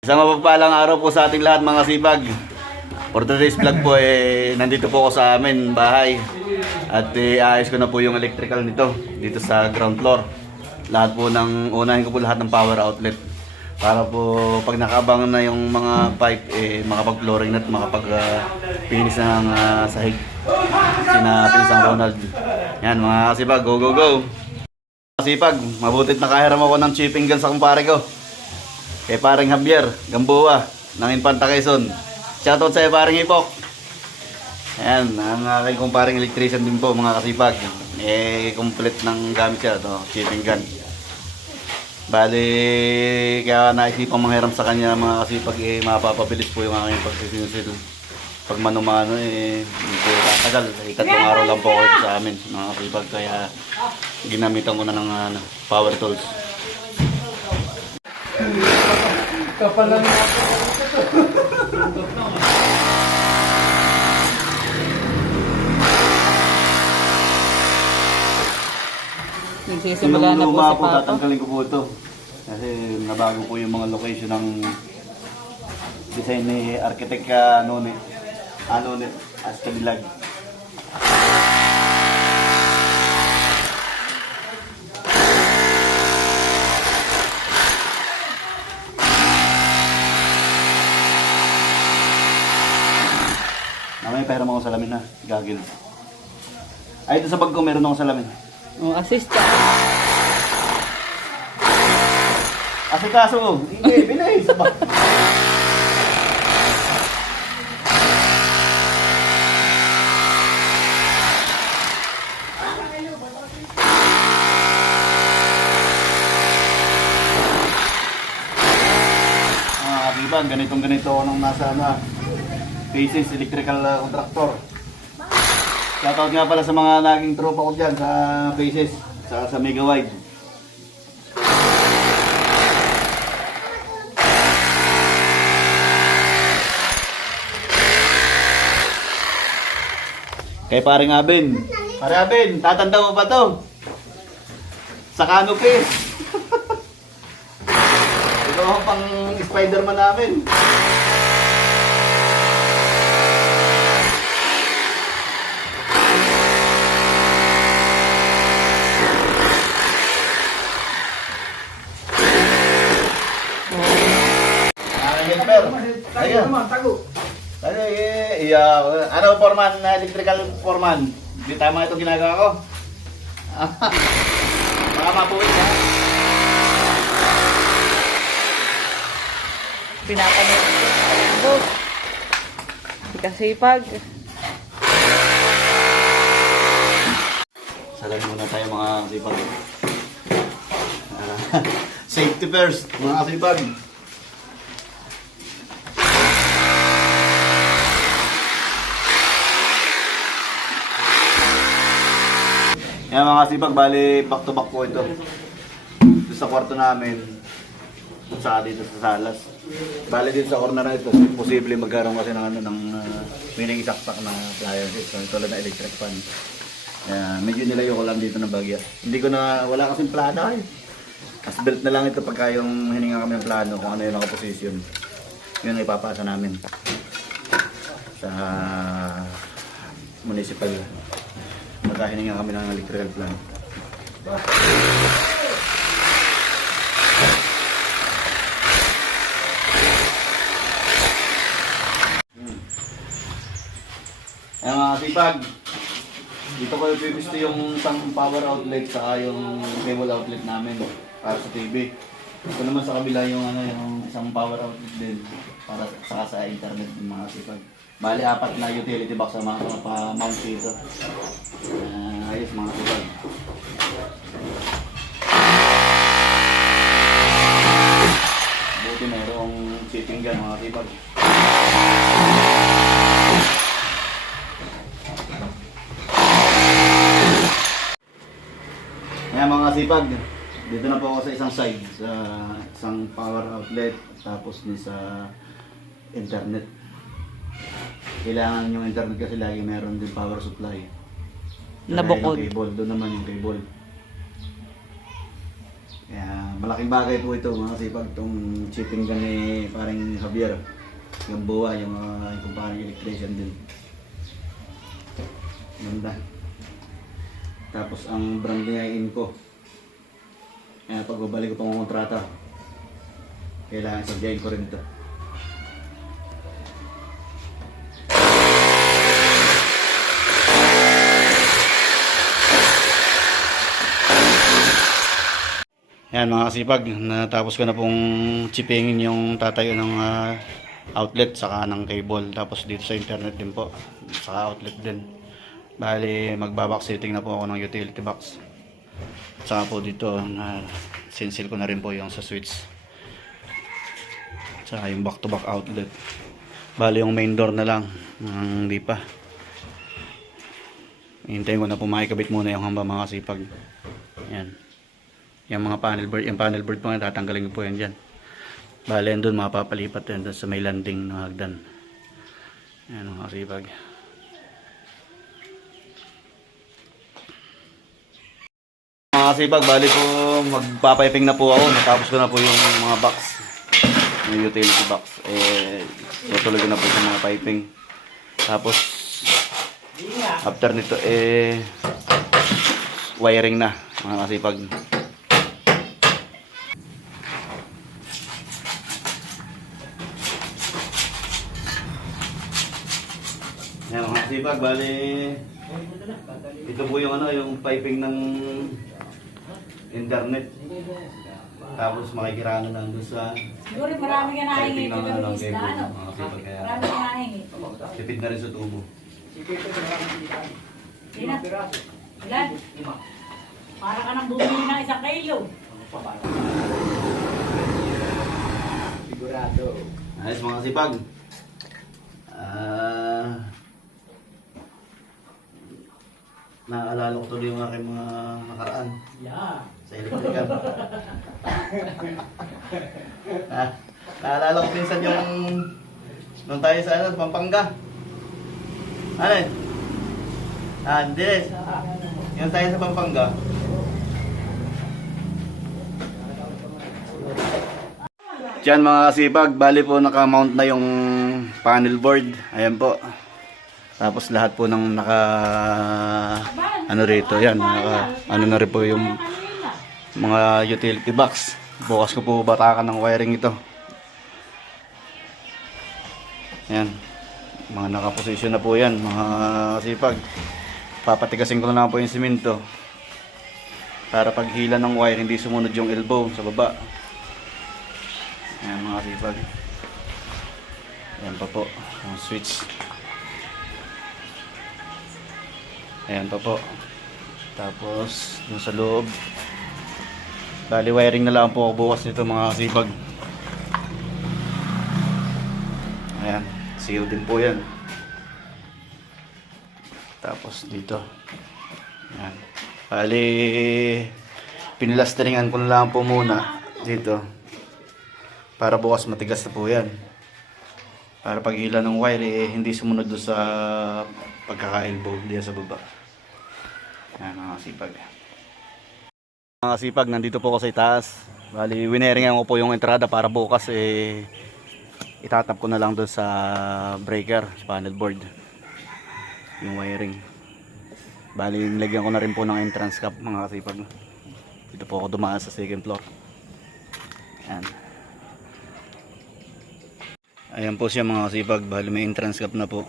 Isang mapagpalang araw po sa ating lahat mga sipag. For today's vlog po nandito po ako sa amin bahay. At aayos ko na po yung electrical nito dito sa ground floor. Lahat po unahin ko po lahat ng power outlet. Para po pag nakabangan na yung mga pipe makapag-flooring at makapag-finish ng sahig. Sina Pinsang Ronald. Yan mga sipag, go go go! Mga sipag, mabutit nakahiram ako ng chipping gun sa kumpare ko. Kay paring Javier Gamboa ng Infanta Quezon. Shoutout sa paring Ipok. Ayan, ang aking kumparing electrician din po mga kasipag. Complete ng gamit siya ito, shipping gun. Bali, kaya naisipang manghiram sa kanya mga kasipag, mapapabilis po yung aking pagsisinsil. Pag mano-mano, medyo tatagal. Ikatlong araw lang po ako sa amin mga kasipag, kaya ginamitan ko na ng power tools. Kapalan na ako. Nagsisimula na po si Papa. Tatanggalin ko po ito. Kasi nabago po yung mga location ng design ni Architect Anone Ascadilag. May pera mo akong salamin ha, gagil. Ay, ito sa bag ko, meron akong salamin. Oh, assistant. Asikaso, hindi, binay sa bag. Mga kakiban, ganito ako nung nasa Faces Electrical Contractor. Shoutout nga pala sa mga naging tropa ko dyan sa Faces, sa Mega Wide. Kay paring Abin. Pare Abin, tatanda mo ba to? Sa canopy. Ito ang pang Spider-Man namin. Ayun. Ano foreman, electrical foreman? Hindi tama itong ginagawa ko. Baka mapuwit ha. Pinapanood ko. Kasipag. Salamin muna tayo mga kasipag. Safety first mga kasipag. Yan mga kasipag, bali back to back po ito. Dito sa kwarto namin, saka dito sa salas. Bali dito sa corner na ito, posible magkaroon kasi ng meaning isaksak na appliances. Tulad na electric fan. Medyo nilayo ko lang dito ng bagya. Hindi ko na, wala kasing plano eh. As built na lang ito pagka yung hininga kami ng plano kung ano yung nakaposisyon. Yun ay ipapasa namin sa municipal. Magkahininga kami ng electrical plan. Ayan mga kasipag, dito ko ipipisto yung isang power outlet saka yung cable outlet namin para sa TV. Ito naman sa kabila yung isang power outlet din para saka sa internet ng mga kasipag. Bali, 4 na utility box sa mga pa-mount dito. Ayos mga kasipag. Buti mayroong shipping gun mga kasipag. Ayan mga kasipag, dito na po ako sa isang side, sa isang power outlet, tapos din sa internet. Kailangan yung internet kasi lagi meron din power supply. Nabukod. Yung cable, doon naman yung cable. Kaya malaking bagay po ito mga kasipag, itong chipping gun ni parang Javier. Yung buwa, yung parang electrician din. Ganda. Tapos ang brand niya ay Inco. Kaya pag babalik ko pang kontrata, kailangan sabyahin ko rin ito. Yan mga kasipag, natapos ko na pong chippingin yung tatayo ng outlet saka ng cable. Tapos dito sa internet din po, saka outlet din. Bali magbabox setting na po ako ng utility box. Saka po dito na sinsil ko na rin po yung sa switch. Saka yung back to back outlet. Bali yung main door na lang, hindi pa. Hintayin ko na po makikabit muna yung hamba mga kasipag. Yan. Yung mga panel board po nga tatanggalin ko po yan dyan. Bale yan doon mapapalipat yan doon sa may landing ng hagdan. Ayan mga kasipag. Mga kasipag, bali po magpapiping na po ako. Natapos ko na po yung mga box, yung utility box. Tutuloy ko na po yung mga piping. Tapos after nito wiring na mga kasipag. Yan mga kasipag, bali ito po yung yung piping ng internet. Tapos makikiraan na lang doon sa Siguro marami ka nahingi piping ito ng ng cable. isla, ano? Mga kasipag, kaya Marami ka nahingi. tipid na rin sa tubo. Ilan? Ilan? Para ka nang bumili ng 1 kilo. Sigurado. Ayos mga kasipag. Naalala ko tuloy yung aking mga nakaraan Yeah. sa electrical. Naalala ko pinsan yung nung tayo sa Pampanga. Ano eh? Hindi. Yung tayo sa Pampanga. Diyan mga kasipag, bali po naka-mount na yung panel board. Ayan po. Tapos lahat po ng ano rito, yan, ano na rin po yung mga utility box. Bukas ko po batakan ng wiring ito. Ayan, mga nakaposisyon na po yan, mga kasipag. Papatigasin ko na lang po yung simento para pag hila ng wire hindi sumunod yung elbow sa baba. Ayan mga kasipag. Ayan pa po yung switch. Ayan pa po. Tapos dun sa loob, bali wiring na lang po ako bukas nito mga kasipag. Ayan, seal din po yan. Tapos dito, ayan, bali pinlasteringan ko na lang po muna dito para bukas matigas na po yan, para pag hila ng wire hindi sumunod doon sa pagkaka-elbow diyan sa baba. Ayan mga kasipag. Mga kasipag, nandito po ako sa itaas. Bali, wineringan ko po yung entrada para bukas itatap ko na lang doon sa breaker, sa panel board, yung wiring. Bali, nilagyan ko na rin po ng entrance cap mga kasipag. Dito po ako dumaan sa second floor. Ayan. Ayan po siya mga kasipag. Bali, may entrance cap na po.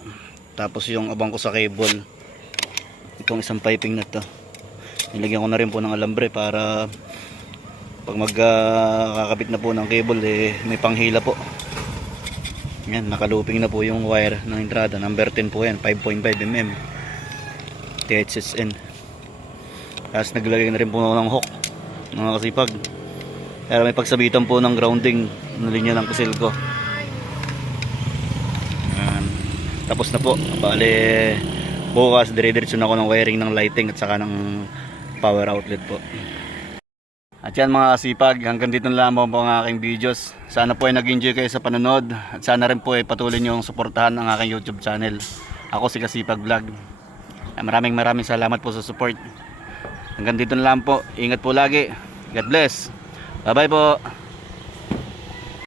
Tapos yung abang ko sa cable, itong isang piping na to, nilagyan ko na rin po ng alambre para pag magkakabit na po ng cable may panghila po. Yan, nakalooping na po yung wire ng entrada. Number 10 po yan, 5.5 mm THSN. Tapos naglagay na rin po ng hook mga kasipag, para may pagsabitan po ng grounding ng linya ng kusil ko. Yan. Tapos na po. Bale, bukas dire-diretso na ako ng wiring ng lighting at saka ng power outlet po. At yan mga kasipag, hanggang dito na lamang po ang aking videos. Sana po ay nag-enjoy kayo sa panonood. At sana rin po ay patuloy nyo suportahan ang aking YouTube channel. Ako si Kasipag Vlog. Maraming salamat po sa support. Hanggang dito na lang po. Ingat po lagi. God bless. Bye-bye po.